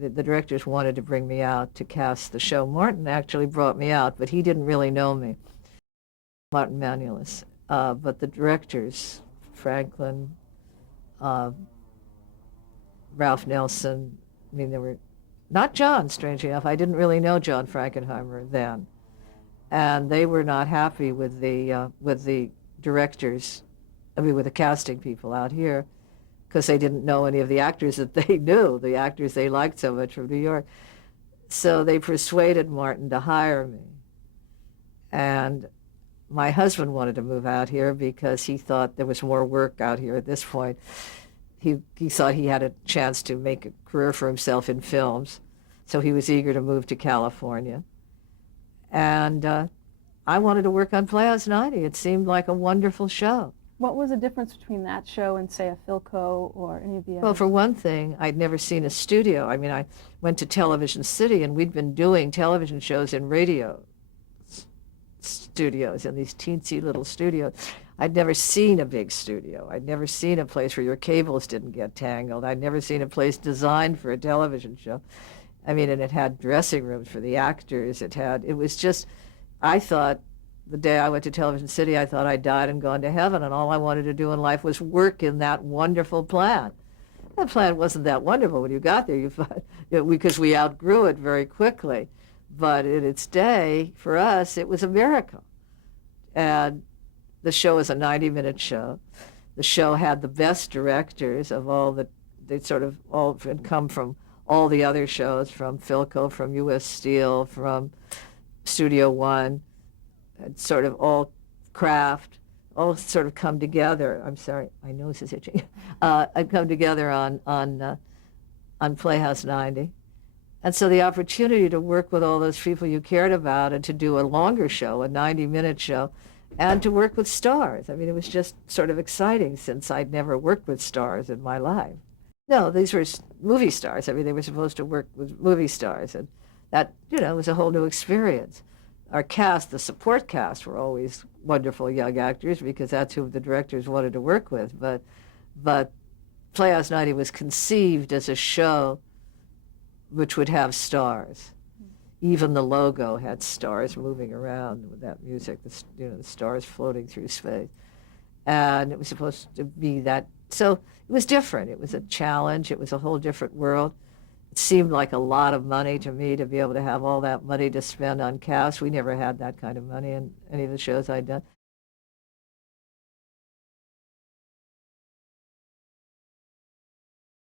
the directors wanted to bring me out to cast the show. Martin actually brought me out, but he didn't really know me, Martin Manulis. But the directors, Franklin, uh, Ralph Nelson, I mean, there were, not John, strangely enough. I didn't really know John Frankenheimer then. And they were not happy with the directors, I mean, with the casting people out here, because they didn't know any of the actors that they knew, the actors they liked so much from New York. So they persuaded Martin to hire me. And my husband wanted to move out here because he thought there was more work out here at this point. He thought he had a chance to make a career for himself in films, so he was eager to move to California. And I wanted to work on Playhouse 90. It seemed like a wonderful show. What was the difference between that show and, say, a Philco or any of the others? Well, for one thing, I'd never seen a studio. I mean, I went to Television City, and we'd been doing television shows in radio studios, in these teensy little studios. I'd never seen a big studio. I'd never seen a place where your cables didn't get tangled. I'd never seen a place designed for a television show. I mean, and it had dressing rooms for the actors. It was just, I thought, the day I went to Television City, I thought I died and gone to heaven, and all I wanted to do in life was work in that wonderful plant. That plant wasn't that wonderful when you got there, because we outgrew it very quickly. But in its day, for us, it was a miracle. And the show was a 90-minute show. The show had the best directors of all they sort of all had come from all the other shows, from Philco, from U.S. Steel, from Studio One, and sort of all craft, all sort of come together. I'm sorry, my nose is itching. I'd come together on Playhouse 90. And so the opportunity to work with all those people you cared about and to do a longer show, a 90-minute show, and to work with stars. I mean, it was just sort of exciting since I'd never worked with stars in my life. No, these were movie stars. I mean, they were supposed to work with movie stars, and that, was a whole new experience. Our cast, the support cast, were always wonderful young actors because that's who the directors wanted to work with. But Playhouse 90 was conceived as a show which would have stars. Even the logo had stars moving around with that music, the stars floating through space. And it was supposed to be that. So it was different. It was a challenge. It was a whole different world. It seemed like a lot of money to me to be able to have all that money to spend on cast. We never had that kind of money in any of the shows I'd done.